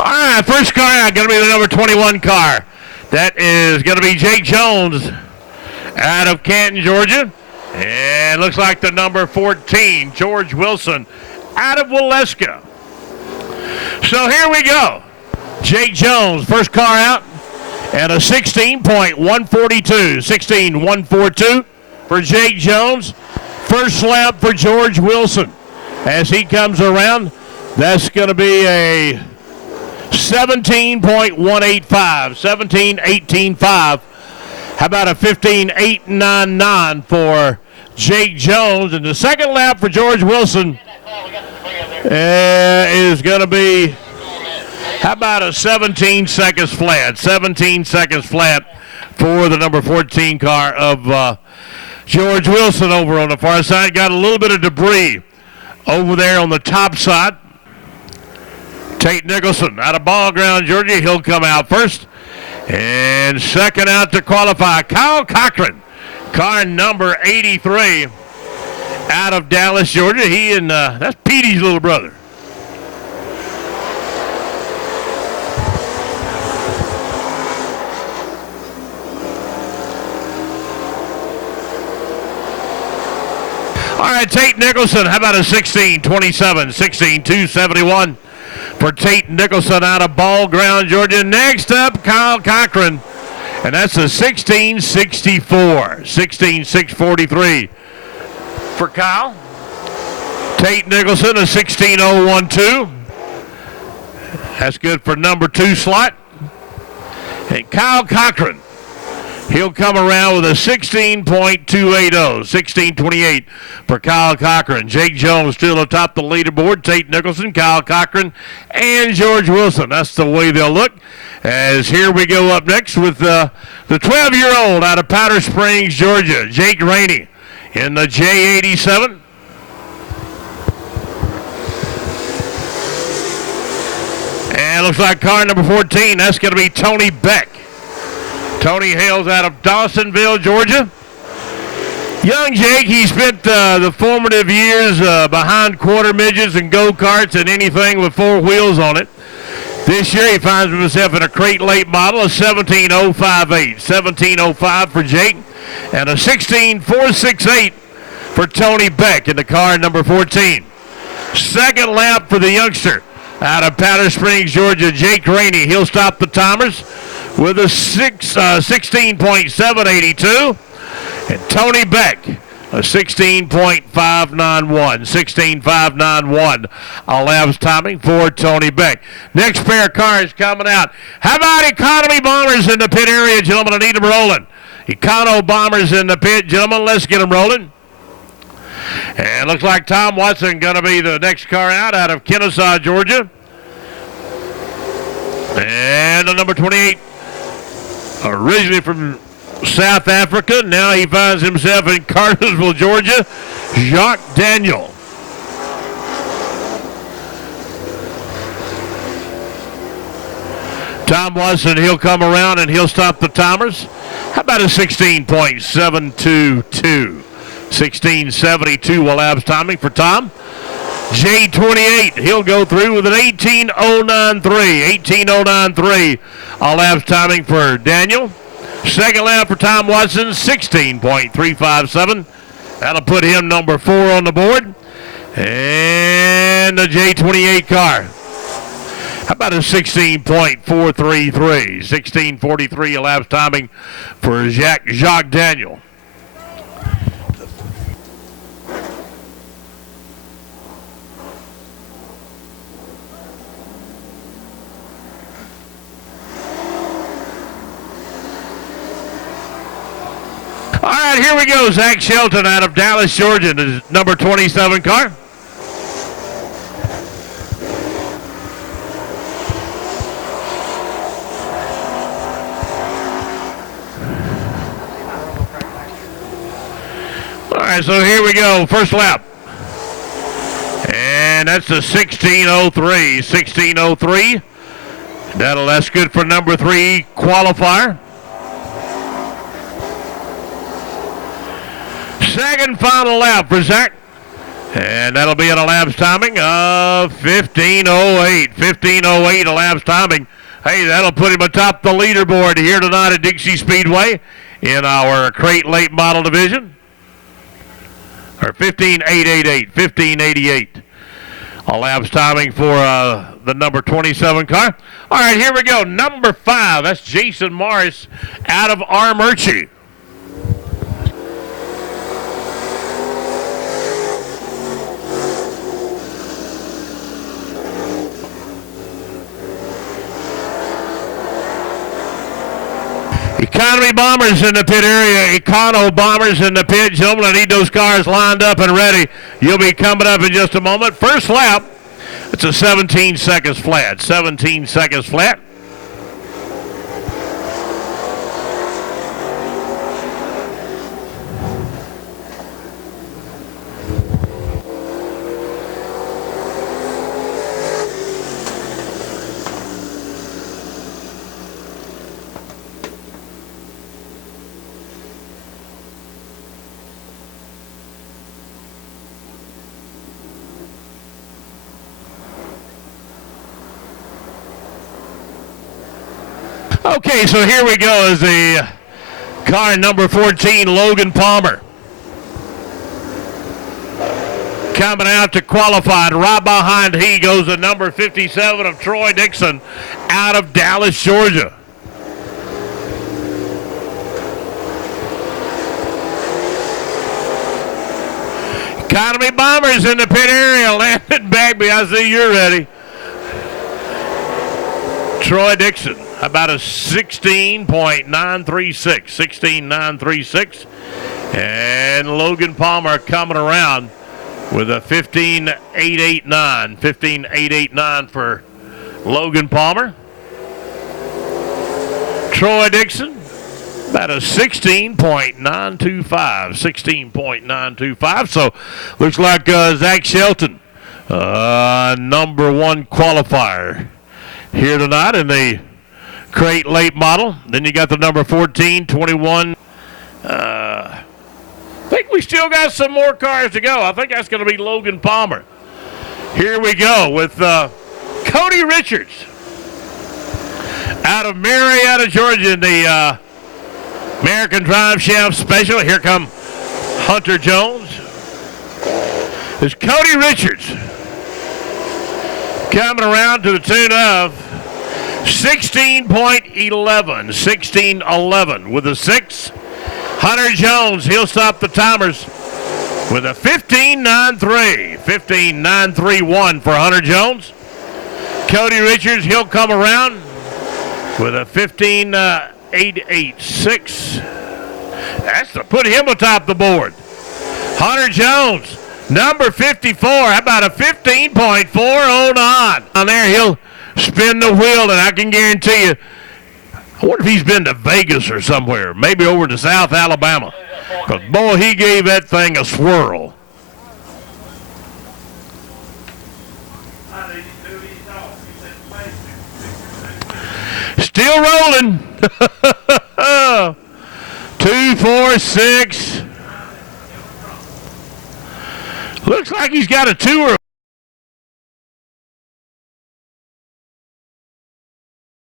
All right, first car out going to be the number 21 car. That is going to be Jake Jones out of Canton, Georgia. And looks like the number 14, George Wilson, out of Waleska. So here we go. Jake Jones, first car out, and a 16.142. 16.142 for Jake Jones. First lap for George Wilson. As he comes around, that's going to be a 17.185. 17.185. How about a 15.899 for Jake Jones? And the second lap for George Wilson is going to be, how about a 17 seconds flat? 17 seconds flat for the number 14 car of George Wilson over on the far side. Got a little bit of debris over there on the top side. Tate Nicholson out of Ball Ground, Georgia. He'll come out first. And second out to qualify, Kyle Cochran, car number 83, out of Dallas, Georgia. He and that's Petey's little brother. All right, Tate Nicholson, how about a 16.27, 16.271 for Tate Nicholson out of Ball Ground, Georgia. Next up, Kyle Cochran, and that's a 16.64, 16.643 for Kyle. Tate Nicholson, a 16.012. That's good for number 2 slot. And Kyle Cochran, he'll come around with a 16.280, 16.28 for Kyle Cochran. Jake Jones still atop the leaderboard. Tate Nicholson, Kyle Cochran, and George Wilson. That's the way they'll look. As here we go up next with the 12-year-old out of Powder Springs, Georgia, Jake Rainey in the J87. And looks like car number 14, that's going to be Tony Beck. Tony hails out of Dawsonville, Georgia. Young Jake, he spent the formative years behind quarter midgets and go-karts and anything with 4 wheels on it. This year he finds himself in a Crate Latemodel, a 17.058. 17.05 for Jake, and a 16.468 for Tony Beck in the car number 14. Second lap for the youngster out of Powder Springs, Georgia, Jake Rainey. He'll stop the timers with a 16.782. And Tony Beck, a 16.591. 16.591. A lap's timing for Tony Beck. Next pair of cars coming out. How about Economy Bombers in the pit area, gentlemen? I need them rolling. Econo Bombers in the pit, gentlemen. Let's get them rolling. And looks like Tom Watson going to be the next car out of Kennesaw, Georgia. And the number 28, originally from South Africa. Now he finds himself in Cartersville, Georgia. Jacques Daniel. Tom Watson, he'll come around and he'll stop the timers. How about a 16.722? 16.72 elapsed timing for Tom. J28, he'll go through with an 18.093. 18.093 elapsed timing for Daniel. Second lap for Tom Watson, 16.357. That'll put him number 4 on the board. And the J28 car. How about a 16.433? 16.43 elapsed timing for Jacques Daniel. All right, here we go. Zach Shelton out of Dallas, Georgia, the number 27 car. All right, so here we go. First lap. And that's a 16.03. 16.03. That's good for number 3 qualifier. Second final lap for Zach And that'll be an elapsed timing of 15:08. 15:08 elapsed timing. Hey, that'll put him atop the leaderboard here tonight at Dixie Speedway in our Crate Latemodel division. Or 15:888, 15:88. Elapsed timing for the number 27 car. All right, here we go. Number 5. That's Jason Morris out of Armurchie. Economy Bombers in the pit area. Econo Bombers in the pit. Gentlemen, I need those cars lined up and ready. You'll be coming up in just a moment. First lap, it's a 17 seconds flat. 17 seconds flat. Okay, so here we go is the car number 14, Logan Palmer. Coming out to qualify. Right behind he goes the number 57 of Troy Dixon out of Dallas, Georgia. Economy Bombers in the pit area. Landon Bagby, I see you're ready. Troy Dixon. About a 16.936, 16.936. And Logan Palmer coming around with a 15.889, 15.889 for Logan Palmer. Troy Dixon, about a 16.925, 16.925. So looks like Zach Shelton, number 1 qualifier here tonight in the Crate Latemodel. Then you got the number 14, 21. I think we still got some more cars to go. I think that's going to be Logan Palmer. Here we go with Cody Richards out of Marietta, Georgia, in the American Drive Shaft Special. Here come Hunter Jones. There's Cody Richards coming around to the tune of 16.11, 16.11 with a 6. Hunter Jones, he'll stop the timers with a 15.93, 15.931 for Hunter Jones. Cody Richards, he'll come around with a 15.886. That's to put him atop the board. Hunter Jones, number 54, how about a 15.409? On there, he'll spin the wheel, and I can guarantee you, I wonder if he's been to Vegas or somewhere, maybe over to South Alabama. Because, boy, he gave that thing a swirl. Still rolling. 2, 4, 6. Looks like he's got a 2 or